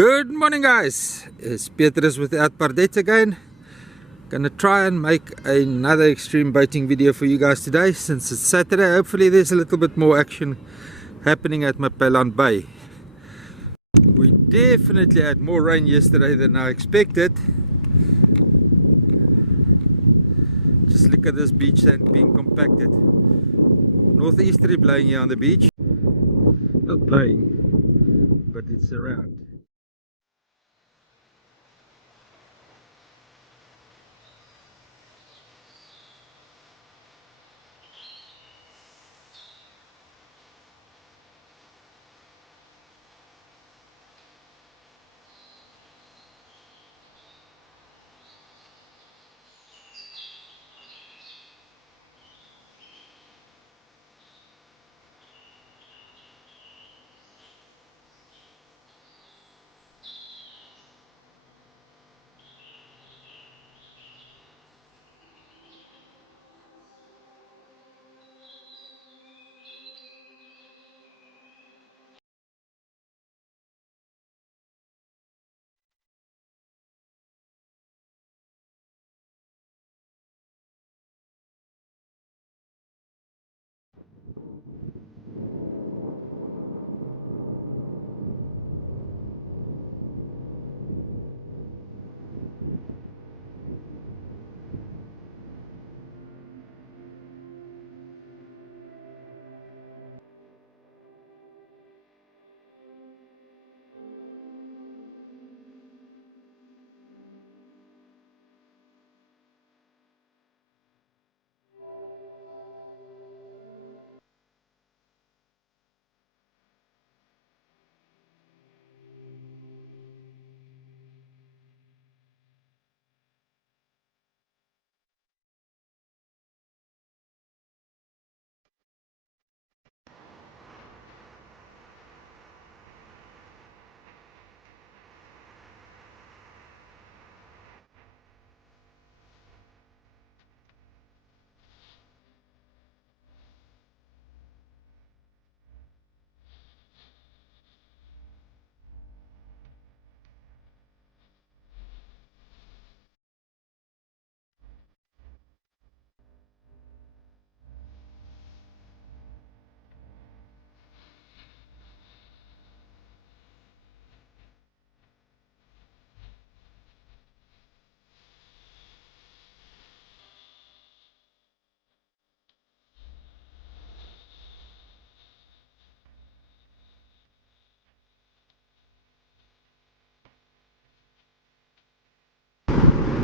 Good morning, guys. It's Petrus with Pardette again. Gonna try and make another extreme boating video for you guys today. Since it's Saturday, hopefully there's a little bit more action happening at Pardette Bay. We definitely had more rain yesterday than I expected. Just look at this beach sand being compacted. Northeasterly blowing here on the beach. Not blowing, but it's around.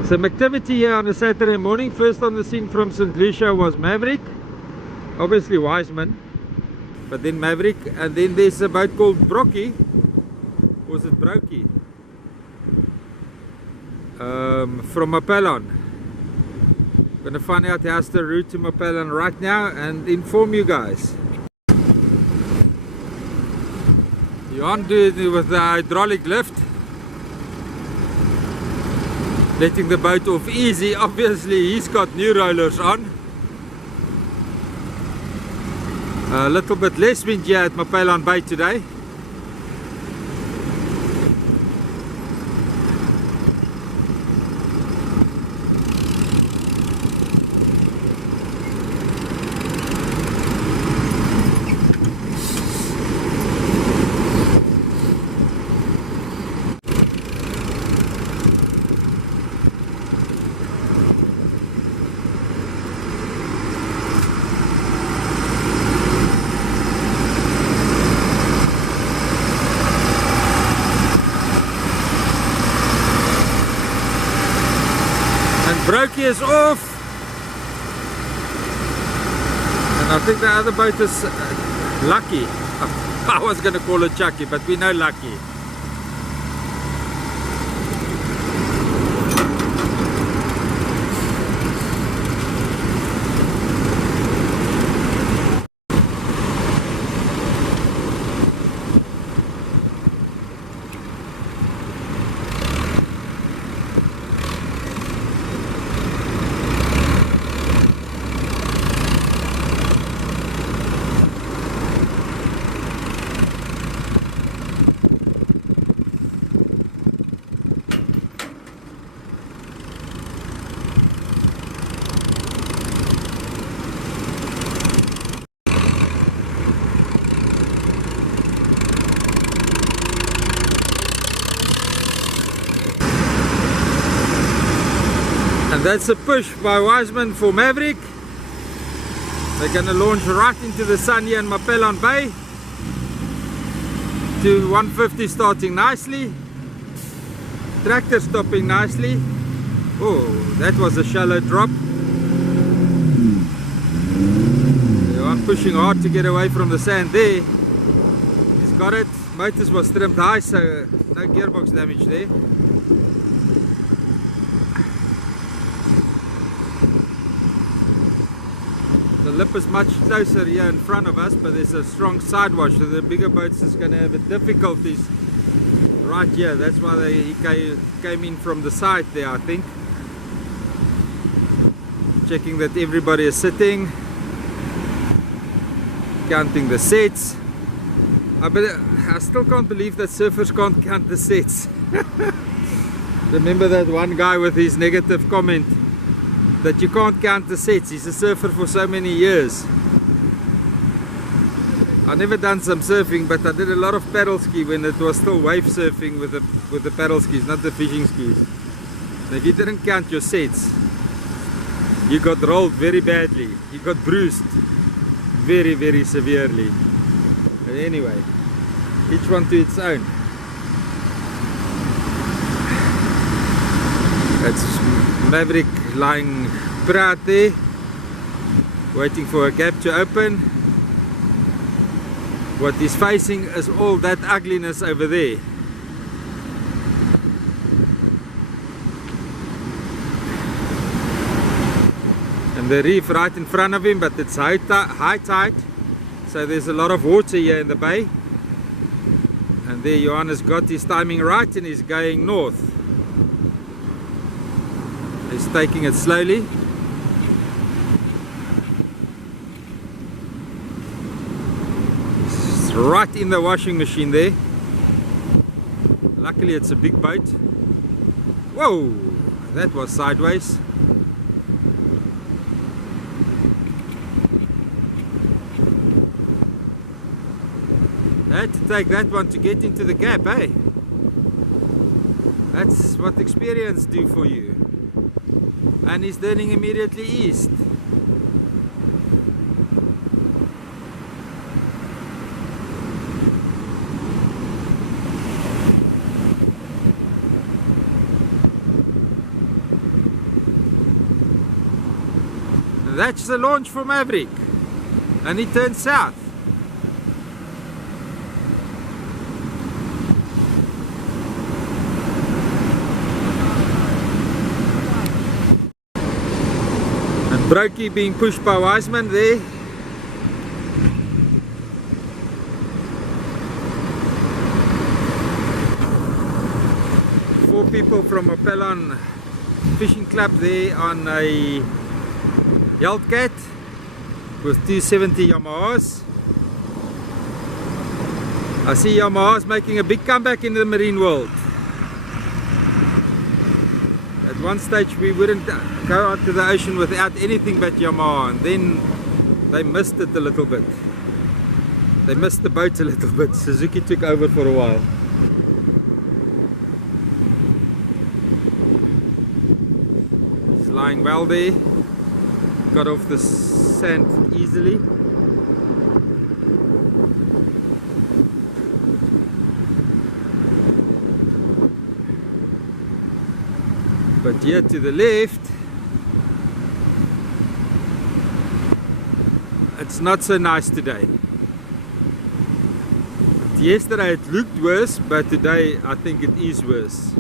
Some activity here on a Saturday morning. First on the scene from St. Lucia was Maverick, obviously Wiseman, but then Maverick, and then there's a boat called Brocky, or was it Brokey, from Mapellon. Gonna find out how's the route to Mapellon right now and inform you guys. You aren't doing it with the hydraulic lift, letting the boat off easy. Obviously he's got new rollers on. A little bit less wind here at Pardette Bay today. Brokey is off, and I think the other boat is Lucky. I was going to call it Chucky, but we know Lucky. And that's a push by Wiseman for Maverick. They're going to launch right into the sun here in Mapelon Bay. To 150 starting nicely. Tractor stopping nicely. Oh, that was a shallow drop. I'm pushing hard to get away from the sand there. He's got it. Motors was trimmed high, so no gearbox damage there. The lip is much closer here in front of us, but there's a strong side wash, so the bigger boats is going to have difficulties right here. That's why he came in from the side there, I think. Checking that everybody is sitting. Counting the sets. I still can't believe that surfers can't count the sets. Remember that one guy with his negative comment that you can't count the sets. He's a surfer for so many years. I've never done some surfing, but I did a lot of paddle ski when it was still wave surfing with the paddle skis, not the fishing skis. And if you didn't count your sets, you got rolled very badly. You got bruised very, very severely. But anyway, each one to its own. That's Maverick lying proud there, waiting for a gap to open. What he's facing is all that ugliness over there. And the reef right in front of him, but it's high tide, so there's a lot of water here in the bay. And there Johannes got his timing right and he's going north. He's taking it slowly. It's right in the washing machine there. Luckily it's a big boat. Whoa, that was sideways. I had to take that one to get into the gap, eh? That's what experience do for you. And he's turning immediately east. And that's the launch for Maverick. And he turns south. Brokey being pushed by Wiseman there. Four people from Mapelon Fishing Club there on a Hellcat with 270 Yamahas. I see Yamaha's making a big comeback in the marine world. At one stage we wouldn't go out to the ocean without anything but Yamaha, and then they missed it a little bit. They missed the boat a little bit. Suzuki took over for a while. He's lying well there. Got off the sand easily. But here to the left, it's not so nice today. Yesterday it looked worse, but today I think it is worse.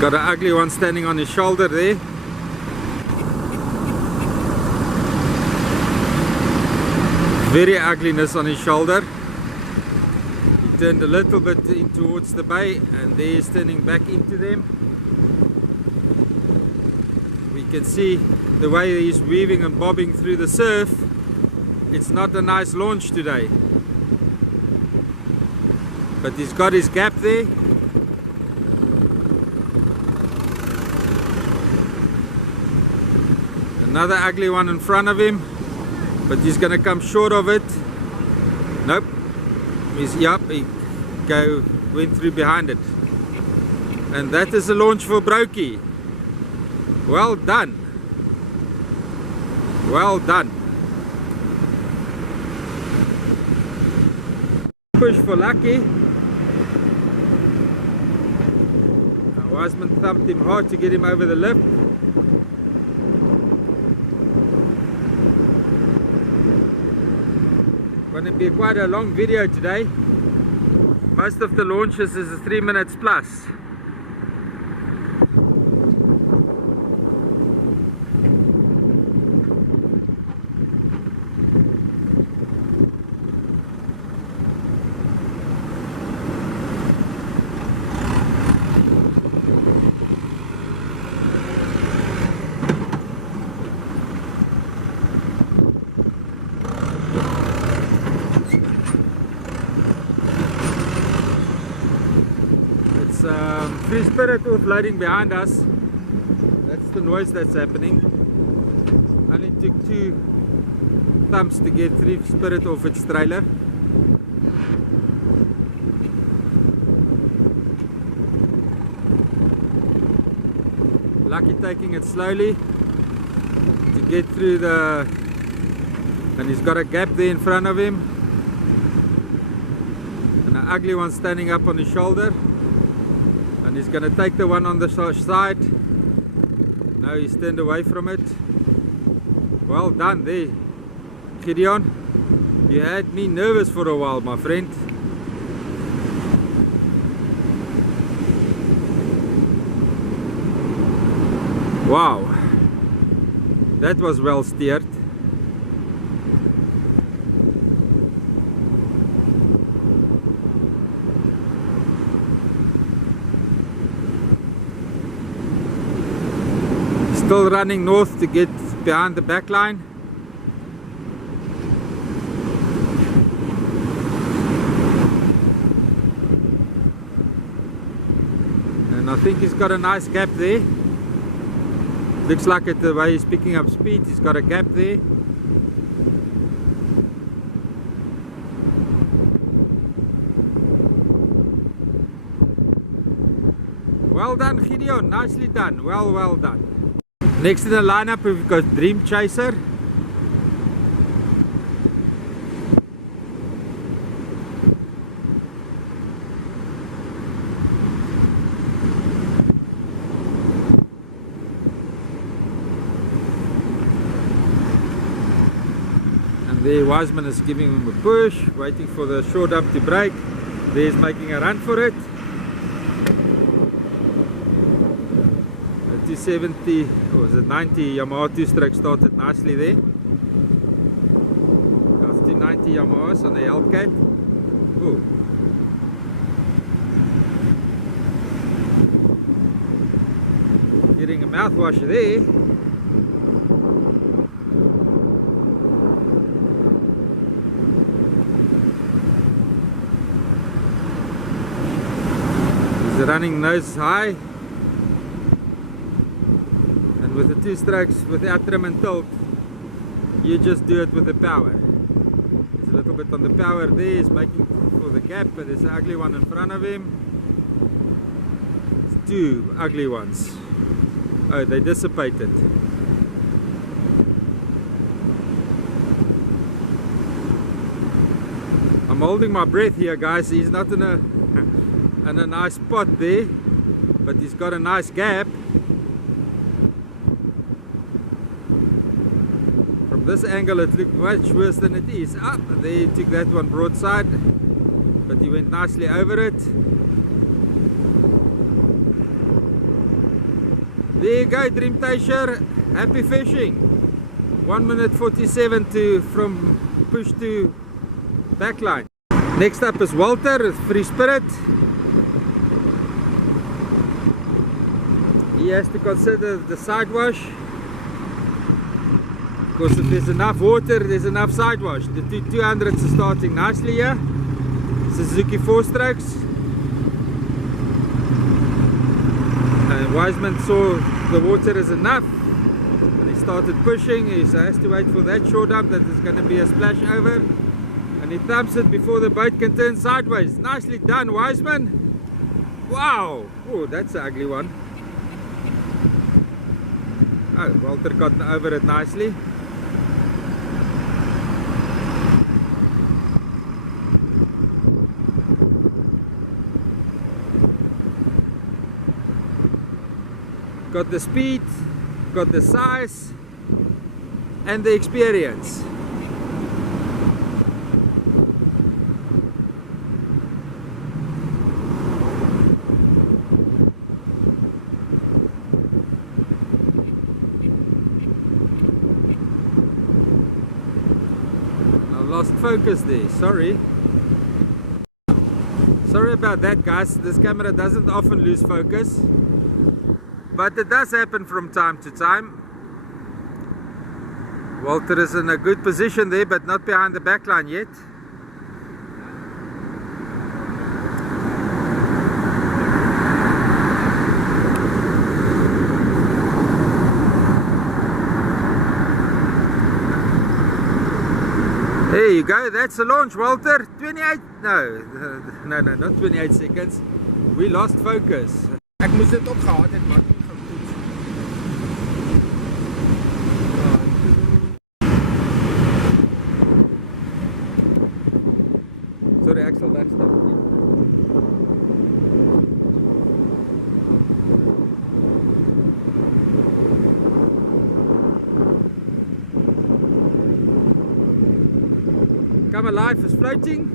Got an ugly one standing on his shoulder there. Very ugliness on his shoulder. He turned a little bit in towards the bay, and there he's turning back into them. We can see the way he's weaving and bobbing through the surf. It's not a nice launch today. But he's got his gap there. Another ugly one in front of him, but he's going to come short of it. Nope. He went through behind it. And that is a launch for Brokey. Well done. Well done. Push for Lucky. Wiseman thumped him hard to get him over the lip. Going to be quite a long video today. Most of the launches is 3 minutes plus. Free Spirit offloading behind us. That's the noise that's happening. Only took 2 thumps to get Free Spirit off its trailer. Lucky taking it slowly to get through the, and he's got a gap there in front of him, and an ugly one standing up on his shoulder. And he's going to take the one on the side. Now he's turned away from it. Well done there, Gideon. You had me nervous for a while, my friend. Wow, that was well steered. Still running north to get behind the back line. And I think he's got a nice gap there. Looks like it the way he's picking up speed, he's got a gap there. Well done, Gideon, nicely done, well done. Next in the lineup we've got Dream Chaser. And there Wiseman is giving him a push, waiting for the short up to break. There's making a run for it. 270, or was it 90 Yamaha 2-stroke started nicely there. That's 290 Yamahas on the Hellcat. Ooh. Getting a mouthwash there. He's running nose high. With the 2 strokes without trim and tilt, you just do it with the power. There's a little bit on the power there, he's making for the gap, but there's an ugly one in front of him. It's 2 ugly ones. Oh, they dissipated. I'm holding my breath here, guys. He's not in a nice spot there, but he's got a nice gap. This angle it looked much worse than it is. Up there he took that one broadside, but he went nicely over it. There you go, Dream Tasher. Happy fishing. 1 minute 47 from push to backline. Next up is Walter with Free Spirit. He has to consider the side wash, because if there's enough water, there's enough side wash. The 200s are starting nicely here. Suzuki 4-strokes. Wiseman saw the water is enough and he started pushing. He has to wait for that shore dump that is going to be a splash over, and he thumps it before the boat can turn sideways. Nicely done, Wiseman. Wow. Oh, that's an ugly one. Oh, Walter got over it nicely. Got the speed, got the size, and the experience. I lost focus there, sorry. Sorry about that, guys. This camera doesn't often lose focus, but it does happen from time to time. Walter is in a good position there, but not behind the back line yet. There you go, that's the launch, Walter. 28, no, not 28 seconds. We lost focus. Ek moes dit opgehad het, maar sorry, ek sal wegstap. Come Alive is floating.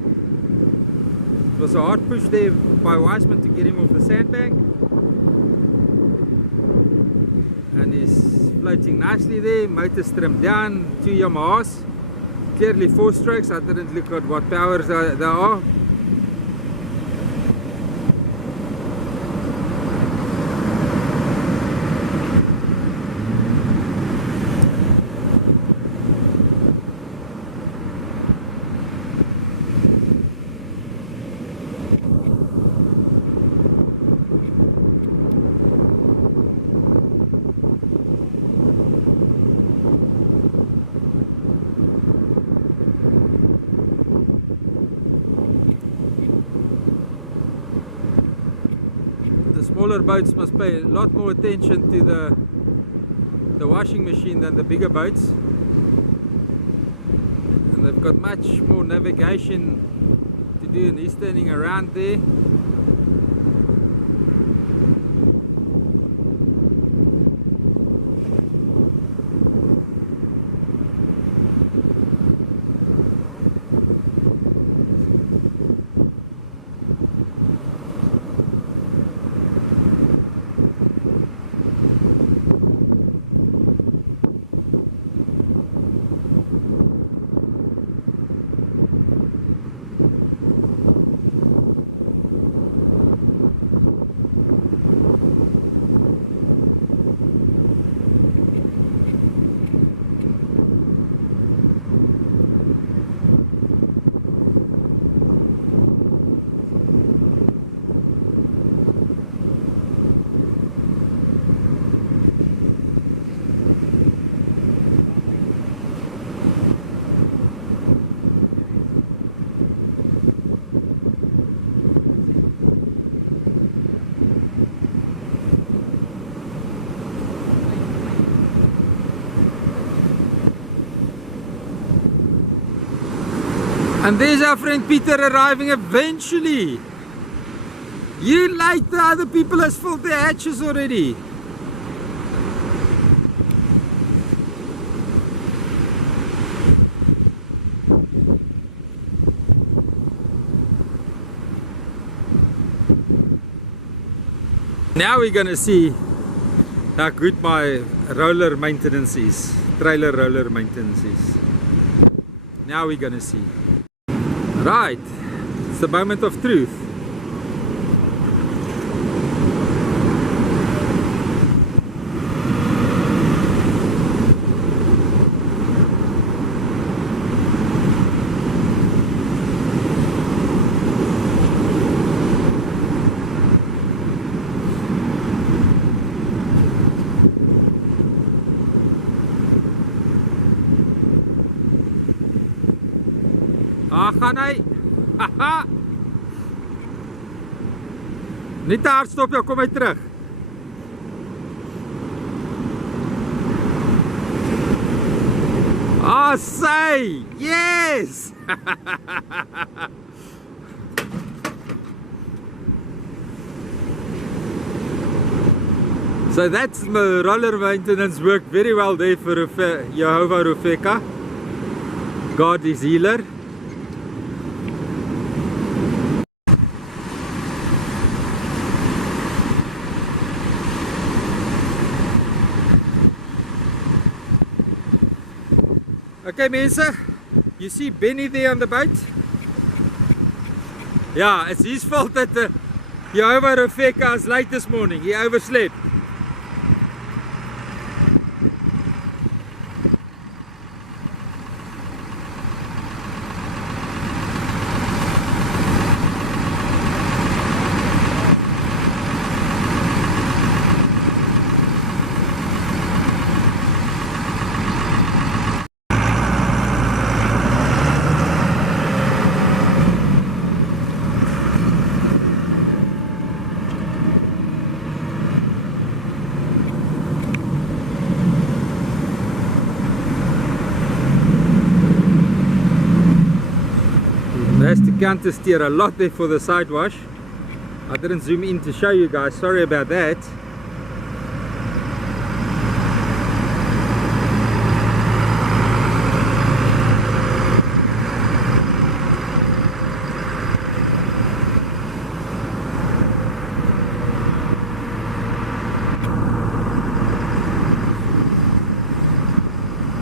It was a hard push there by Wiseman to get him off the sandbank, and he's floating nicely there. Motor trimmed down, 2 Yamahas, clearly 4 strokes. I didn't look at what powers there are. Smaller boats must pay a lot more attention to the washing machine than the bigger boats, and they've got much more navigation to do, and he's turning around there. And there's our friend Peter arriving eventually. You like the other people has filled their hatches already. Now we're gonna see how good my roller maintenance is, trailer roller maintenance is. Now we're gonna see. Right, it's the moment of truth. Gaan hy. Haha. Nie te hard stop, kom hy terug. Ah, say! Yes! So that's my roller maintenance work very well there for Jehovah Rofeka. God is healer. Okay mense, you see Benny there on the boat? Yeah, it's his fault that Jehovah Rofeka is late this morning. He overslept. Has to counter steer a lot there for the side wash. I didn't zoom in to show you guys, sorry about that.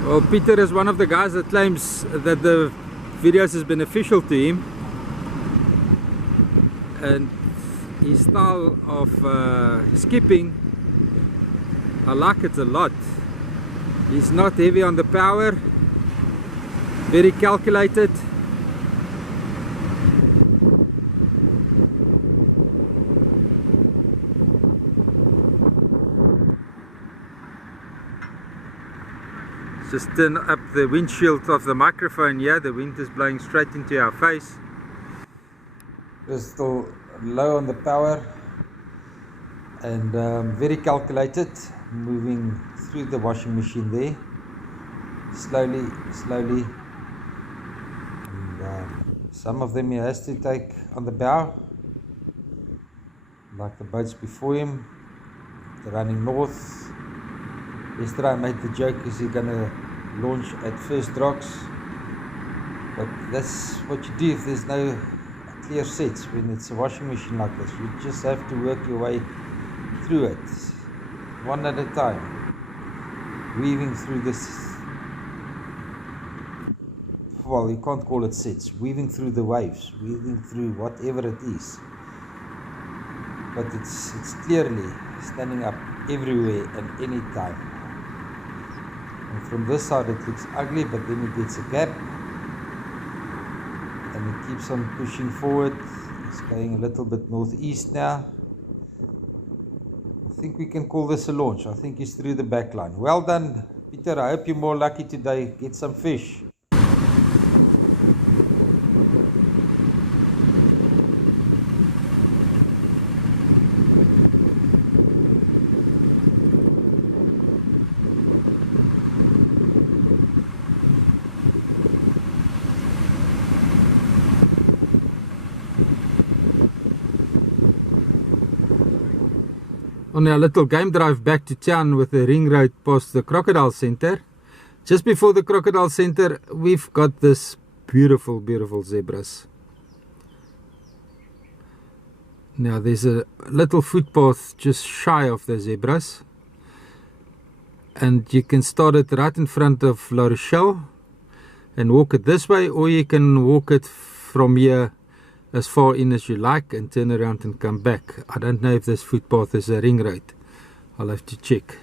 Well, Peter is one of the guys that claims that the videos is beneficial to him, and his style of skipping, I like it a lot. He's not heavy on the power, very calculated. Just turn up the windshield of the microphone here. The wind is blowing straight into our face. It's still low on the power and very calculated, moving through the washing machine there, slowly, slowly. And some of them he has to take on the bow, like the boats before him. They're running north. Yesterday I made the joke, is he gonna launch at first rocks? But that's what you do if there's no clear sets. When it's a washing machine like this, you just have to work your way through it, one at a time, weaving through this, well, you can't call it sets, weaving through the waves, weaving through whatever it is. But it's clearly standing up everywhere and any time. And from this side it looks ugly, but then it gets a gap and it keeps on pushing forward. It's going a little bit northeast now. I think we can call this a launch. I think he's through the back line. Well done, Peter. I hope you're more lucky today. Get some fish. On our little game drive back to town with the ring road past the Crocodile Center, just before the Crocodile Center, we've got this beautiful, beautiful zebras. Now there's a little footpath just shy of the zebras, and you can start it right in front of La Rochelle and walk it this way, or you can walk it from here as far in as you like and turn around and come back. I don't know if this footpath is a ring road. I'll have to check.